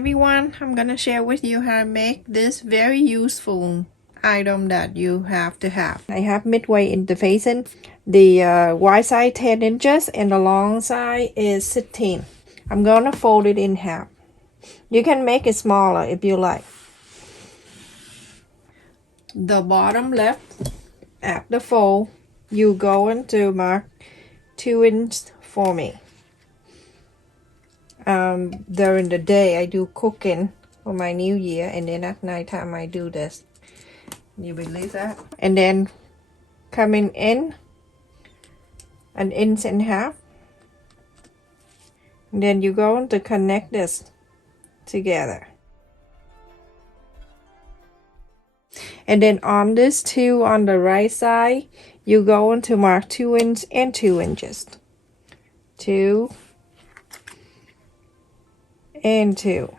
everyone, I'm gonna share with you how to make this very useful item that you have to have. I have midway interfacing. The wide side 10 inches and the long side is 16. I'm gonna fold it in half. You can make it smaller if you like. The bottom left, after fold, you going to mark 2 inches for me. During the day I do cooking for my new year, and then at night time I do this. You believe that? And then coming in 1.5 inches, and then you're going to connect this together. And then on this two on the right side, you're going to mark 2 inches and 2 inches. 2 and 2.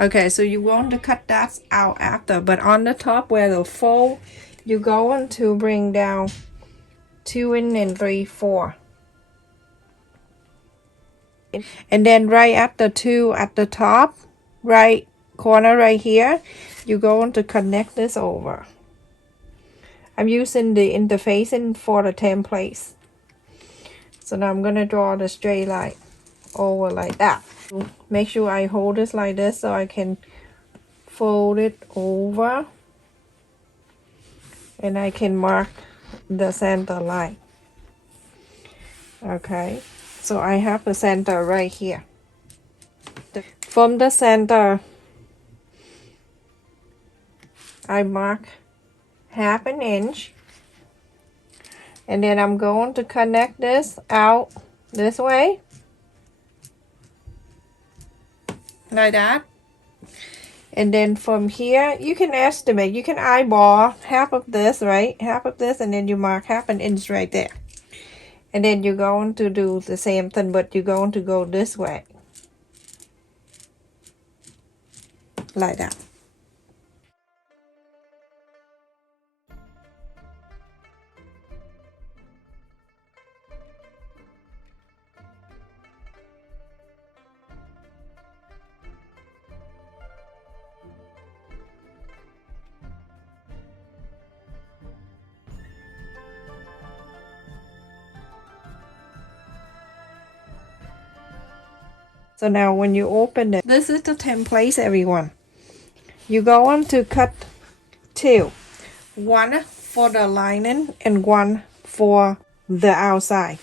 Okay, so you want to cut that out after, but on the top where the fold, you're going to bring down 2 3/4. And then right at the 2 at the top, right corner right here, you're going to connect this over. I'm using the interfacing for the templates. So now I'm going to draw the straight line over like that. Make sure I hold this like this so I can fold it over. And I can mark the center line. Okay, so I have the center right here. From the center, I mark 1/2 inch, and then I'm going to connect this out this way like that. And then from here you can estimate, you can eyeball half of this, right? Half of this, and then you mark 1/2 inch right there. And then you're going to do the same thing, but you're going to go this way like that. So now when you open it, this is the template, everyone. You're going to cut 2. One for the lining and one for the outside.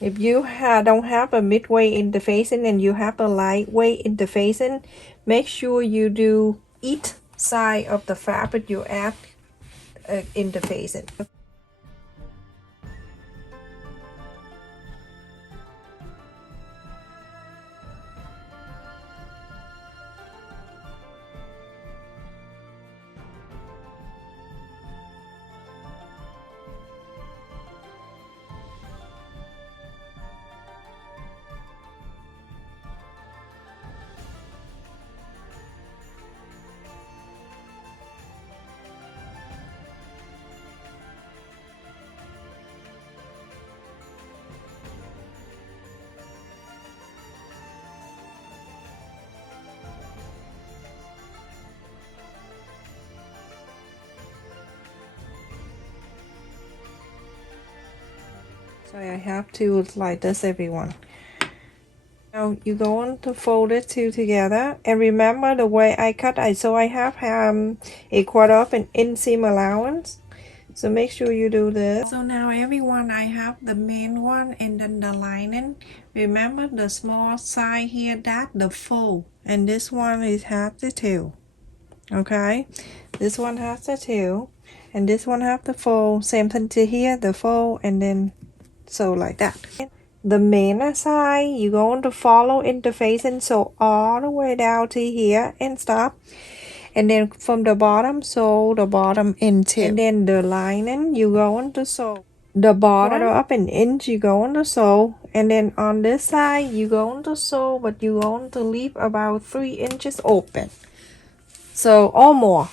If you don't have a midway interfacing and you have a lightweight interfacing, make sure you do each side of the fabric you add interfacing. So I have to like this, everyone. Now you're going to fold it two together, and remember the way I cut. So I have a 1/4 inch seam allowance. So make sure you do this. So now everyone, I have the main one and then the lining. Remember the small side here, that the fold, and this one is half the 2. Okay, this one has the 2, and this one have the fold. Same thing to here, the fold, and then so like that. The main side, you're going to follow interfacing, so all the way down to here and stop. and then from the bottom sew the bottom into, and then the lining you going to sew the bottom up an inch, you going to sew, and then on this side you going to sew, but you going to leave about 3 inches open, so or more,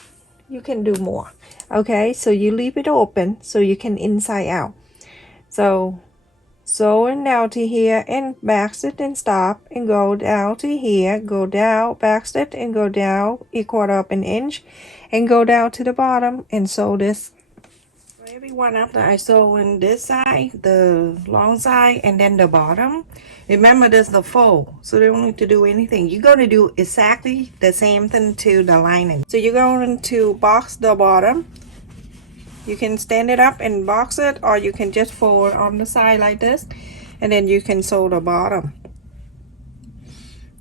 you can do more. Okay, so you leave it open so you can inside out. So sew it down to here and backstitch and stop and go down to here, go down, backstitch and go down a quarter of an inch and go down to the bottom and sew this. So everyone, after I sew in this side, the long side, and then the bottom, remember there's the fold, so you don't need to do anything. You're going to do exactly the same thing to the lining. So you're going to box the bottom. You can stand it up and box it, or you can just fold it on the side like this, and then you can sew the bottom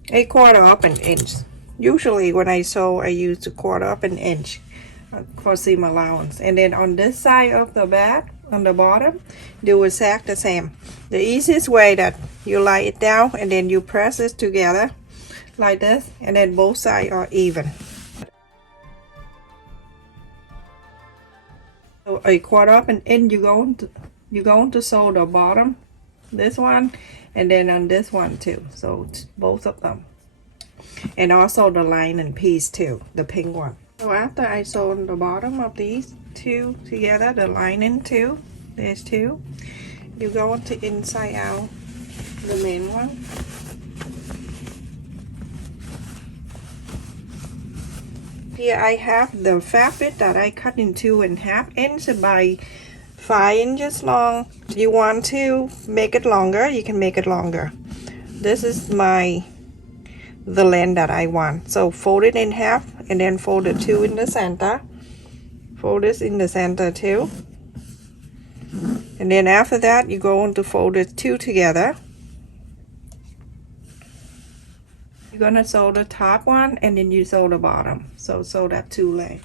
a quarter of an inch. Usually when I sew, I use a quarter of an inch for seam allowance. And then on this side of the back, on the bottom, do exactly the same. The easiest way that you lay it down and then you press it together like this, and then both sides are even. So a quarter of an inch, you're going to sew the bottom, this one, and then on this one too. So both of them, and also the lining piece too, the pink one. So after I sew the bottom of these two together, the lining too, there's two, you go to inside out the main one. Here I have the fabric that I cut in 2.5 inches by 5 inches long. If you want to make it longer, you can make it longer. This is the length that I want. So fold it in half and then fold the two in the center. Fold this in the center too. And then after that, you're going to fold the two together. You're gonna sew the top one and then you sew the bottom. So sew that two leg.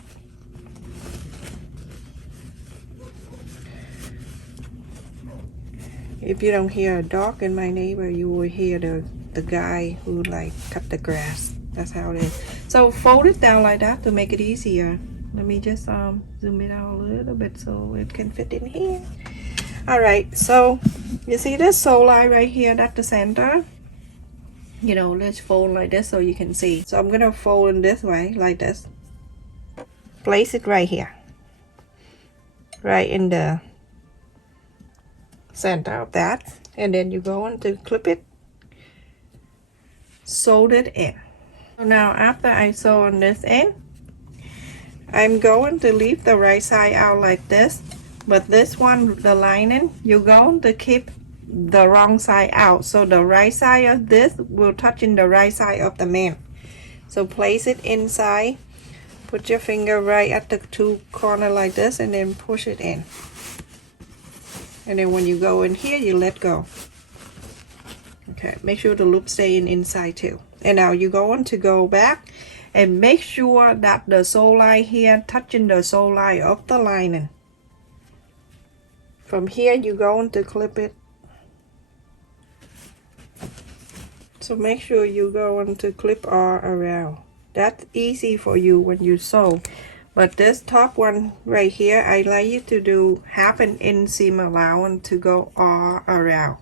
If you don't hear a dog in my neighbor, you will hear the guy who like cut the grass. That's how it is. So fold it down like that to make it easier. Let me just zoom it out a little bit so it can fit in here. All right, so you see this sew line right here, that's the center. You know, let's fold like this so you can see. So I'm gonna fold in this way, like this. Place it right here, right in the center of that, and then you go on to clip it, sew it in. So now after I sew on this end, I'm going to leave the right side out like this, but this one, the lining, you're going to keep the wrong side out, so the right side of this will touch in the right side of the man. So place it inside, put your finger right at the two corner like this, and then push it in, and then when you go in here, you let go. Okay, make sure the loop stay inside too. And now you're going to go back and make sure that the sew line here touching the sew line of the lining. From here, you're going to clip it. So make sure you go on to clip all around. That's easy for you when you sew. But this top one right here, I like you to do 1/2 inch seam allowance to go all around.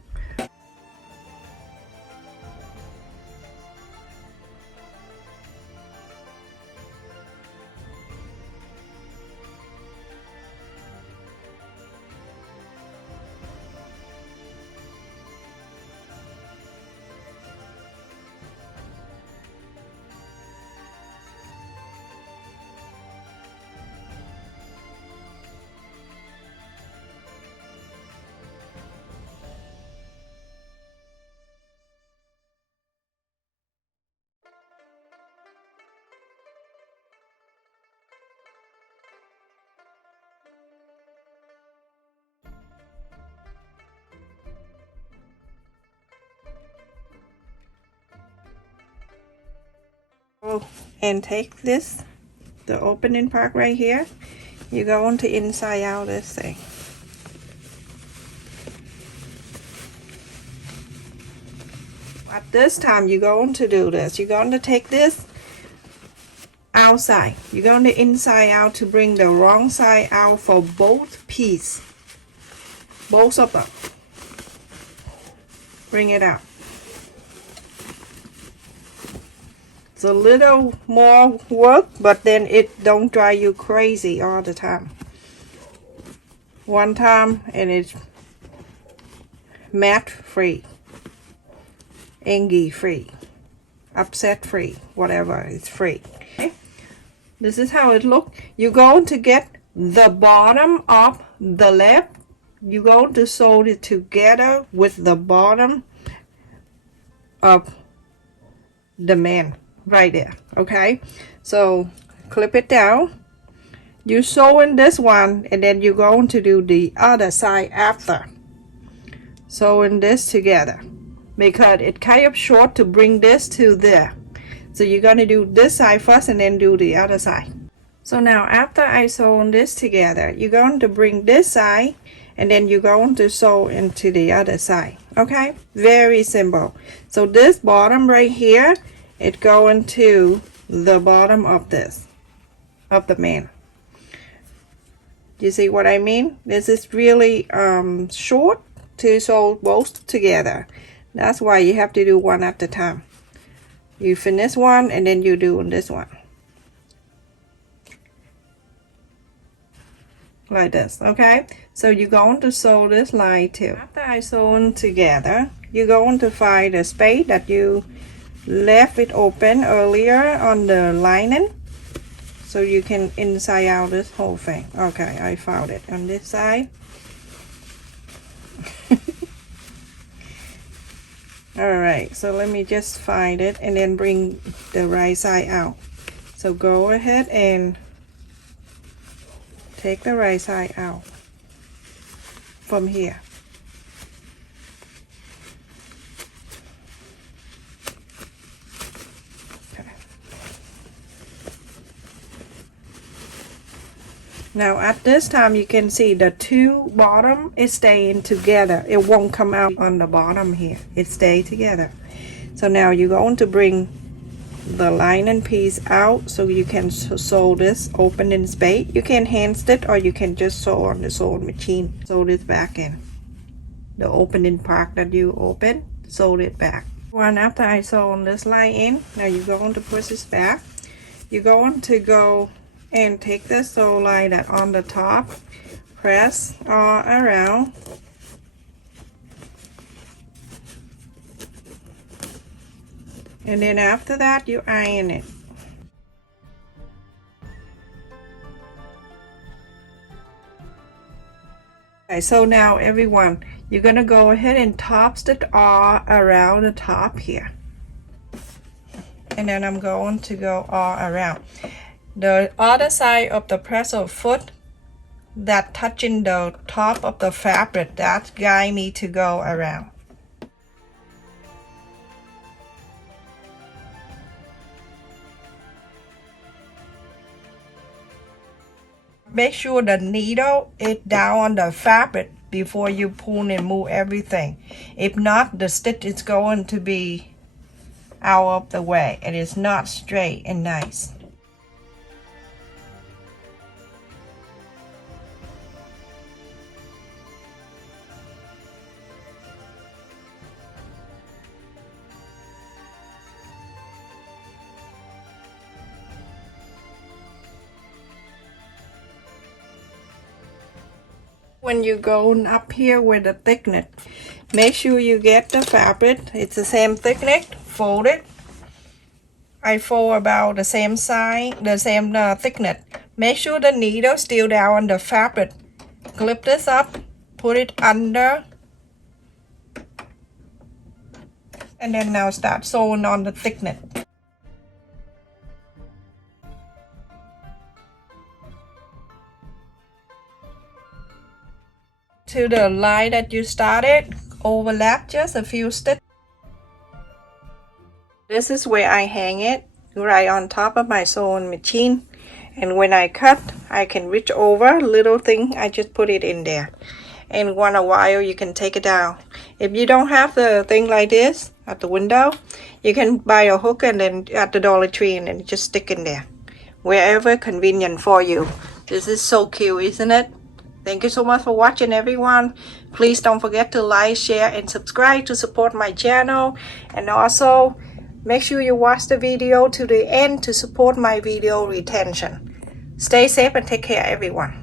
And take this, the opening part right here, you go on to inside out this thing. At this time, you're going to do this. You're going to take this outside. You're going to inside out to bring the wrong side out for both pieces. Both of them. Bring it out. It's a little more work, but then it don't drive you crazy all the time. One time and it's mat free, angry free, upset free, whatever, it's free. Okay. This is how it looks. You're going to get the bottom of the left. You're going to sew it together with the bottom of the man right there. Okay, so clip it down. You sew in this one and then you're going to do the other side after. Sewing this together because it's kind of short to bring this to there. So you're going to do this side first and then do the other side. So now after I sew this together, you're going to bring this side and then you're going to sew into the other side. Okay, very simple. So this bottom right here, it's going to the bottom of this, of the man. You see what I mean? This is really short to sew both together. That's why you have to do one at a time. You finish one and then you do this one. Like this, okay? So you're going to sew this line too. After I sew them together, you're going to find the space that you left it open earlier on the lining. So you can inside out this whole thing. Okay, I found it on this side. Alright, so let me just find it and then bring the right side out. So go ahead and take the right side out from here. Okay. Now at this time you can see the two bottom is staying together. It won't come out on the bottom here. It stays together. So now you're going to bring the lining piece out so you can sew this open in space. You can hand stitch or you can just sew on the sewing machine. Sew this back in. The opening part that you open, sew it back. One after I sew on this line in, now you're going to push this back. You're going to go and take the sew line that on the top, press all around. And then after that you iron it. Okay, so now everyone, you're gonna go ahead and top stitch all around the top here. And then I'm going to go all around. The other side of the presser foot that touching the top of the fabric, that guy need to go around. Make sure the needle is down on the fabric before you pull and move everything. If not, the stitch is going to be out of the way and it's not straight and nice. When you go up here with the thickness, make sure you get the fabric. It's the same thickness, fold it. I fold about the same size, the same thickness. Make sure the needle still down on the fabric. Clip this up, put it under, and then now start sewing on the thickness. To the line that you started, overlap just a few stitches. This is where I hang it, right on top of my sewing machine. And when I cut, I can reach over, little thing, I just put it in there. And once a while, you can take it down. If you don't have the thing like this at the window, you can buy a hook and then at the Dollar Tree and then just stick in there. wherever convenient for you. This is so cute, isn't it? Thank you so much for watching, everyone. Please don't forget to like, share, and subscribe to support my channel. And also, make sure you watch the video to the end to support my video retention. Stay safe and take care, everyone.